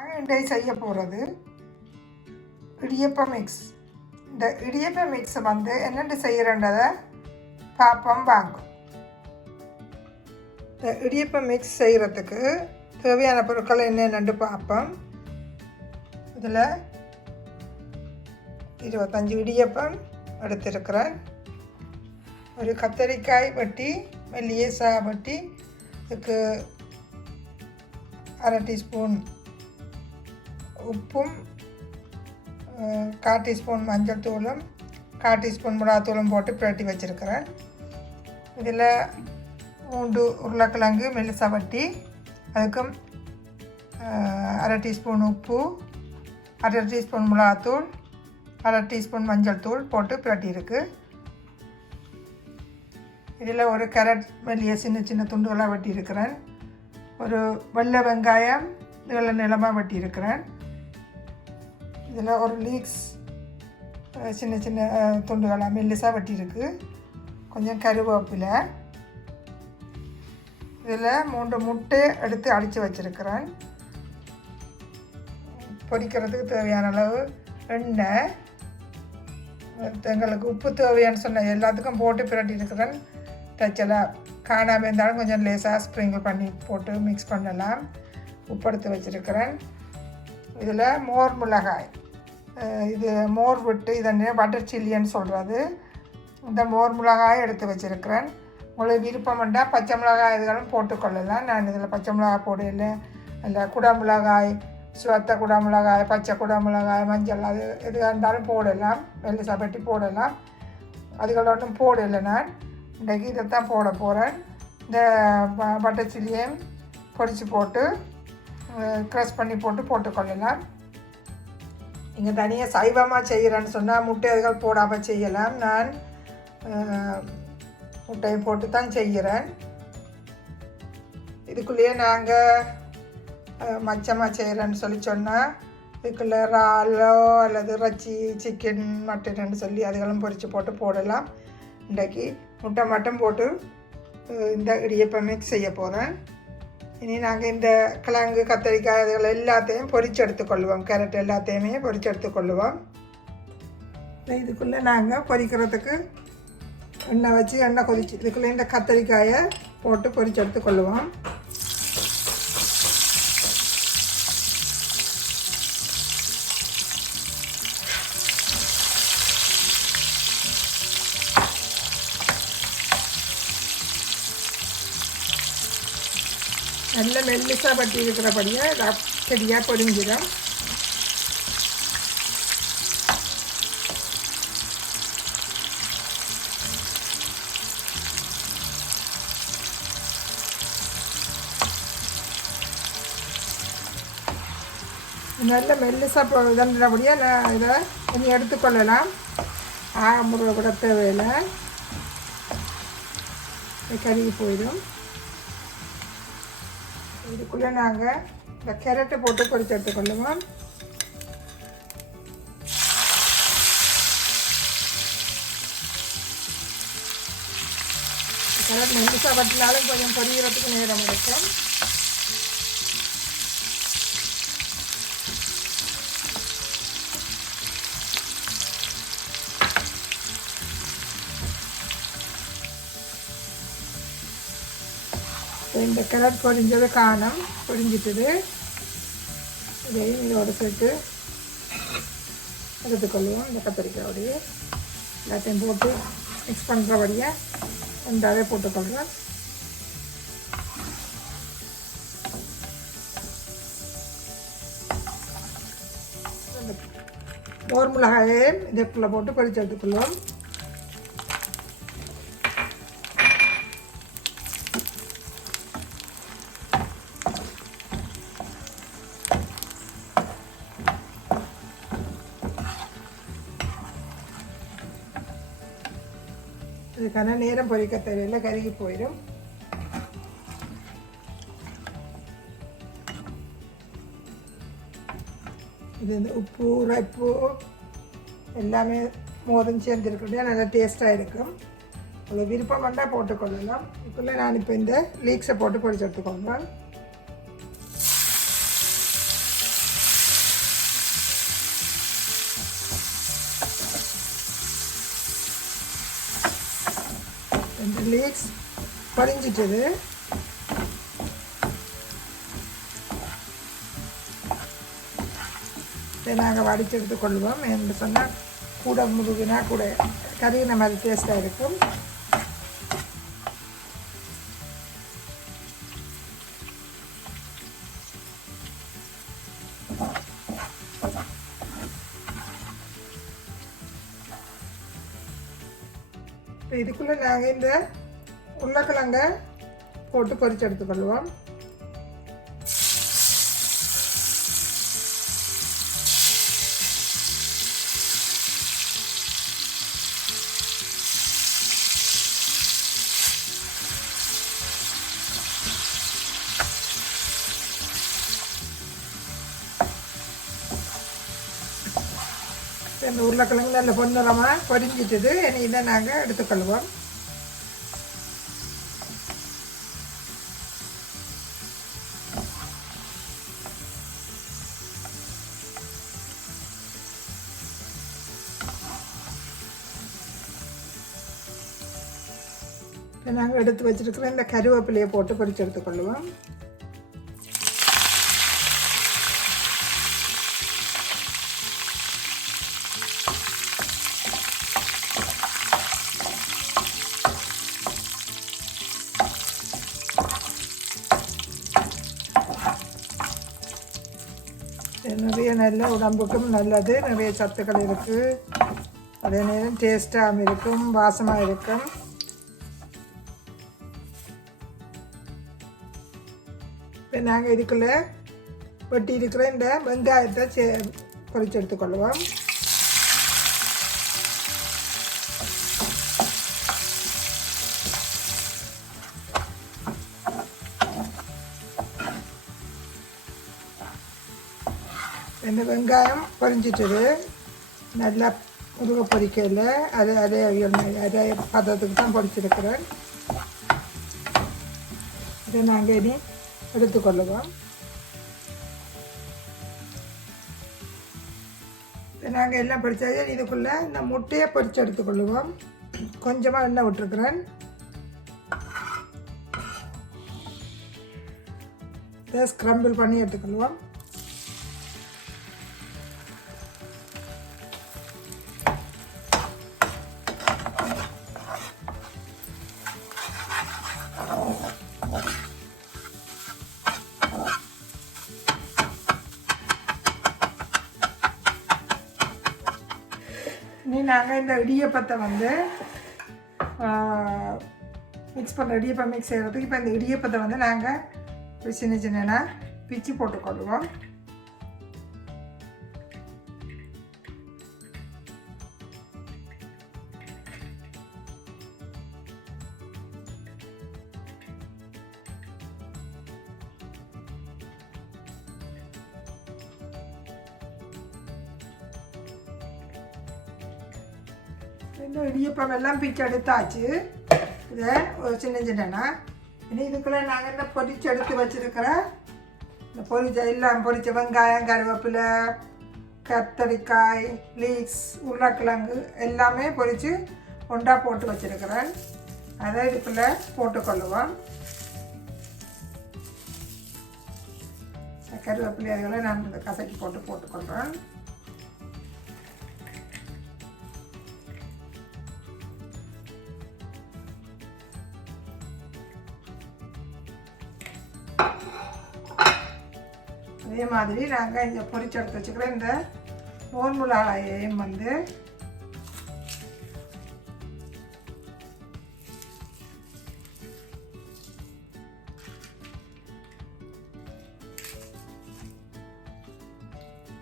நாங்கள் இன்றைய செய்ய போகிறது இடியப்ப மிக்ஸ் இந்த இடியப்ப மிக்ஸ் வந்து என்னென்று செய்கிறன்றதை பார்ப்போம் வாங்கும் இந்த இடியப்ப மிக்ஸ் செய்கிறதுக்கு தேவையான பொருட்கள் என்னென்னு பார்ப்போம் இதில் இருபத்தஞ்சி இடியப்பம் எடுத்திருக்கிறேன். ஒரு கத்தரிக்காய் வெட்டி மெல்லியசா வெட்டி இதுக்கு அரை டீஸ்பூன் உப்பும் கால் டீஸ்பூன் மஞ்சள் தூளும் கால் டீஸ்பூன் மிளகாத்தூளும் போட்டு பிரட்டி வச்சுருக்கிறேன். இதில் மூன்று உருளைக்கிழங்கு மெல்லிசா வட்டி அதுக்கும் அரை டீஸ்பூன் உப்பு அரை டீஸ்பூன் மிளகாத்தூள் அரை டீஸ்பூன் மஞ்சள் தூள் போட்டு பிரட்டியிருக்கு இதில் ஒரு கேரட் மெல்லிய சின்ன சின்ன துண்டுகளாக வெட்டி இருக்கிறேன் ஒரு வெள்ளை வெங்காயம் நீள நிலமாக வெட்டி இருக்கிறேன் இதில் ஒரு லீக்ஸ் சின்ன சின்ன துண்டுகளாக மெல்லிசாக வெட்டியிருக்கு. கொஞ்சம் கருவேப்பிலை. இதில் மூன்று முட்டை எடுத்து அடித்து வச்சுருக்கிறேன். பொரிக்கிறதுக்கு தேவையான அளவு எண்ணெய் எங்களுக்கு உப்பு தேவையான்னு சொன்ன எல்லாத்துக்கும் போட்டு பிரட்டி இருக்கிறேன். காணாமல் இருந்தாலும் கொஞ்சம் லேசாக ஸ்ப்ரிங்கிள் பண்ணி போட்டு மிக்ஸ் பண்ணலாம். உப்படுத்து வச்சுருக்கிறேன். இதில் மோர் மிளகாய். இது மோர் விட்டு இதனை பட்டர் சில்லின்னு சொல்கிறது இந்த மோர் மிளகாய் எடுத்து வச்சுருக்கிறேன். உங்களுக்கு விருப்பம் வேண்டாம் பச்சை மிளகாய் இதுகளும் போட்டுக்கொள்ளலாம். நான் இதில் பச்சை மிளகாய் போடையில் இல்லை குடா மிளகாய் சுவத்த குடா மிளகாய் பச்சை குடா மிளகாய் மஞ்சள் அது எதுவாக இருந்தாலும் போடலாம். வெள்ளை சப்பட்டி போடலாம். அதுகள் ஒன்றும் போடலை நான். இன்றைக்கு இதைத்தான் போட போகிறேன் இந்த பட்டர் சில்லியையும் பொரித்து போட்டு க்ரஷ் பண்ணி போட்டு போட்டுக்கொள்ளலாம். நீங்கள் தனியாக சைவமாக செய்கிறேன்னு சொன்னால் முட்டை அதுகள் போடாமல் செய்யலாம். நான் முட்டையை போட்டு தான் செய்கிறேன் இதுக்குள்ளேயே நாங்கள் மச்சமாக செய்கிறேன்னு சொல்லி சொன்னால் இதுக்குள்ளே இறாலோ அல்லது இறைச்சி சிக்கன் மட்டன்னு சொல்லி அதுகளும் பொரித்து போட்டு போடலாம். இன்றைக்கு முட்டை மட்டும் போட்டு இந்த இடியப்பமே செய்ய போகிறேன் இனி நாங்கள் இந்த கிழங்கு கத்தரிக்காய் இதுகள் எல்லாத்தையும் பொறிச்சு எடுத்துக்கொள்வோம் கேரட் எல்லாத்தையுமே பொறிச்சு எடுத்துக்கொள்வோம் இதுக்குள்ளே நாங்கள் பொரிக்கிறதுக்கு எண்ணெய் வச்சு எண்ணெய் கொதிச்சு இதுக்குள்ளே இந்த கத்தரிக்காயை போட்டு பொறிச்சு எடுத்துக்கொள்வோம் நல்ல மெல்லிசாக பட்டி இருக்கிறபடியாக இது செடியாக நல்ல மெல்லிசாக இதன்றபடியே நான் இதை கொஞ்சம் எடுத்துக்கொள்ளலாம் ஆமுறை கூட தேவையில்லை கருகி போயிடும் இதுக்குள்ளே நாங்கள் இந்த கேரட்டை போட்டு பொறிச்சு எடுத்துக்கொள்ளுவோம் கேரட் மெல்லிசா வட்டினாலும் கொஞ்சம் பொரிகிறதுக்கு நேரம் எடுக்கும். இந்த கலர் பொரிஞ்சது காணும் பொரிஞ்சிட்டுது. இதையும் இதோட சேர்த்து எடுத்துக்கொள்வோம். இந்த கத்திரிக்காயோடைய எல்லாத்தையும் போட்டு மிக்ஸ் பண்ணுறபடியாக ரெண்டாவே போட்டுக்கொள்கிறேன் போர் மிளகாயே இதற்குள்ளே போட்டு பொரிச்சு எடுத்துக்கொள்வோம். இதுக்கான நேரம் பொறிக்க தேவையில்லை கருகி போயிடும் இது வந்து உப்பு உரைப்பு எல்லாமே மோரும் சேர்ந்துருக்கக்கூடிய நல்லா டேஸ்ட்டாக இருக்கும் உங்களுக்கு விருப்பம் வந்தால் போட்டுக்கொள்ளலாம் இப்போல்லாம் நான் இப்போ இந்த லீக்ஸை போட்டு பொடிச்சு எடுத்துக்கோங்க லீக்ஸ் பொரிஞ்சிட்டது நாங்கள் வடித்து எடுத்துக்கொள்வோம் என்று சொன்னால் கூட முருகினா கூட கறி நம்ம அது டேஸ்ட்டாக இருக்கும். இதுக்குள்ளே நாங்கள் இந்த உருளைக்கிழங்க போட்டு பொறிச்சு எடுத்துக்கொள்வோம். இந்த உருளைக்கிழங்கு நல்ல பொன்னிறமாக பொரிஞ்சிட்டது. இனி இதை நாங்கள் எடுத்துக்கொள்வோம். இப்போ நாங்கள் எடுத்து வச்சிருக்கிற இந்த கருவேப்பிலையை போட்டு பறித்து எடுத்துக்கொள்வோம் நிறைய நல்ல உடம்புக்கும் நல்லது. நிறைய சத்துக்கள் இருக்குது அதே நேரம் டேஸ்ட்டாகவும் இருக்கும் வாசமாக இருக்கும். இப்போ நாங்கள் இதுக்குள்ளே வெட்டி இருக்கிற இந்த வெங்காயத்தை சே பொரிச்சு எடுத்துக்கொள்வோம் இந்த வெங்காயம் பொரிஞ்சிட்டது நல்லா முருகை பொரிக்கையில் அது அதே அதே பதத்துக்கு தான் பொறிச்சிருக்கிறேன். இதை நாங்கள் இனி எடுத்துக்கொள்ளுவோம் இப்போ நாங்கள் எல்லாம் பொரிச்சாச்சு இதுக்குள்ளே இந்த முட்டையை பொரிச்சு எடுத்துக்கொள்ளுவோம். கொஞ்சமாக எண்ணெய் விட்டுருக்குறேன். இதை ஸ்க்ரம்பிள் பண்ணி எடுத்துக்கொள்வோம். நாங்கள் இந்த இடியப்பத்தை வந்து மிக்ஸ் பண்ணுற இடியப்பம் மிக்ஸ் செய்கிறதுக்கு இப்போ இந்த இடியப்பத்தை வந்து நாங்கள் சின்ன சின்னனா பிச்சு போட்டுக்கொள்வோம். இன்னும் இடியப்பம் எல்லாம் பிச்சு எடுத்தாச்சு. இதை ஒரு சின்ன சின்னனா. இனி இதுக்குள்ளே நாங்கள் என்ன பொரிச்சு எடுத்து வச்சுருக்கிறேன் இந்த பொரிச்ச எல்லாம் பொரிச்ச வெங்காயம் கருவேப்பிலை கத்தரிக்காய் லீக்ஸ் உருளைக்கிழங்கு எல்லாமே பொரித்து ஒன்றா போட்டு வச்சிருக்கிறேன். அதை இதுக்குள்ளே போட்டுக்கொள்ளுவோம். கருவேப்பிலை அதுகளை நான் இந்த கசக்கி போட்டு போட்டுக்கொள்கிறேன் அதே மாதிரி நாங்கள் இங்கே பொரிச்சு எடுத்து வச்சுக்கிற இந்த மோர் மிளகாயையும் வந்து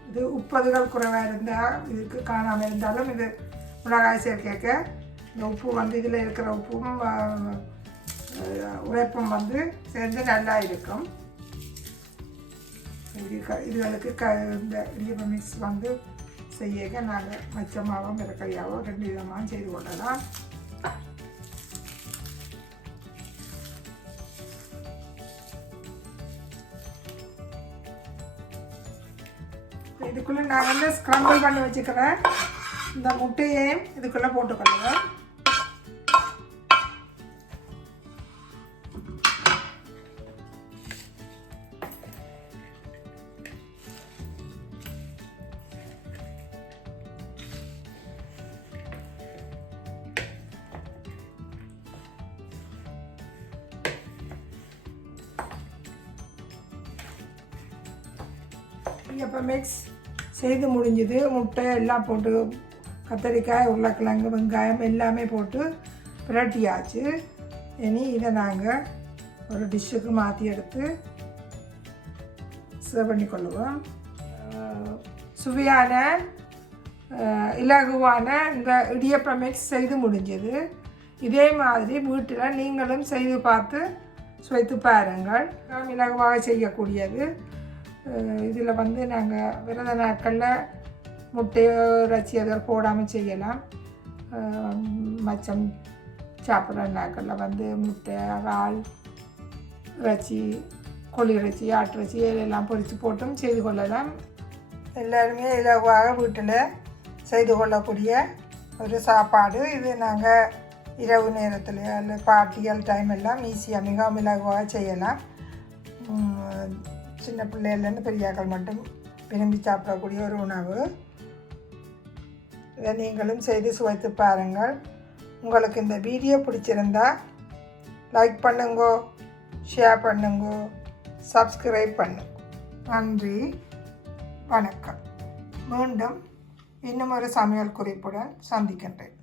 இது உப்பதுகள் குறைவாக இருந்தால் இதுக்கு காணாமல் இருந்தாலும் இது மிளகாய் சேர்க்க இந்த உப்பு வந்து இதில் இருக்கிற உப்பும் உழைப்பும் வந்து சேர்ந்து நல்லா இருக்கும். இது க இதுகளுக்கு க இந்த இடியப்ப மிக்ஸ் வந்து செய்ய நாங்கள் மச்சமாவோ மிரக்கறியாவோ ரெண்டு விதமாக செய்து கொள்ளலாம். இதுக்குள்ளே நான் வந்து ஸ்க்ரம்பிள் பண்ணி வச்சுக்கிறேன். இந்த முட்டையையும் இதுக்குள்ளே போட்டுக்கொள்ளுவேன் இப்போ மிக்ஸ் செய்து முடிஞ்சுது. முட்டை எல்லாம் போட்டு கத்தரிக்காய் உருளைக்கிழங்கு வெங்காயம் எல்லாமே போட்டு பிரட்டியாச்சு. இனி இதை நாங்கள் ஒரு டிஷ்ஷுக்கு மாற்றி எடுத்து சர்வ் பண்ணி கொள்ளுவோம். சுவையான இலகுவான இந்த இடியப்ப மிக்ஸ் செய்து முடிஞ்சது. இதே மாதிரி வீட்டில் நீங்களும் செய்து பார்த்து சுவைத்து பாருங்கள். இலகுவாக செய்யக்கூடியது. இதில் வந்து நாங்கள் விரத நாட்களில் முட்டையோ இறைச்சி அதில் போடாமல் செய்யலாம். மச்சம் சாப்பிட்ற நாட்களில் வந்து முட்டை இறால் இறைச்சி கோழி இறைச்சி ஆட்டு இறைச்சி எல்லாம் போட்டும் செய்து கொள்ளலாம். எல்லாருமே இலகுவாக வீட்டில் செய்து கொள்ளக்கூடிய ஒரு சாப்பாடு. இது நாங்கள் இரவு நேரத்தில் பார்ட்டிகள் டைம் எல்லாம் ஈஸியாக மிகவும் இலகுவாக செய்யலாம். சின்ன பிள்ளைகள்லேருந்து பெரியாக்கள் மட்டும் விரும்பி சாப்பிடக்கூடிய ஒரு உணவு. இதை நீங்களும் செய்து சுவைத்து பாருங்கள். உங்களுக்கு இந்த வீடியோ பிடிச்சிருந்தா லைக் பண்ணுங்கோ ஷேர் பண்ணுங்கோ சப்ஸ்கிரைப் பண்ணுங்க நன்றி வணக்கம். மீண்டும் இன்னும் ஒரு சமையல் குறிப்புடன் சந்திக்கின்றேன்.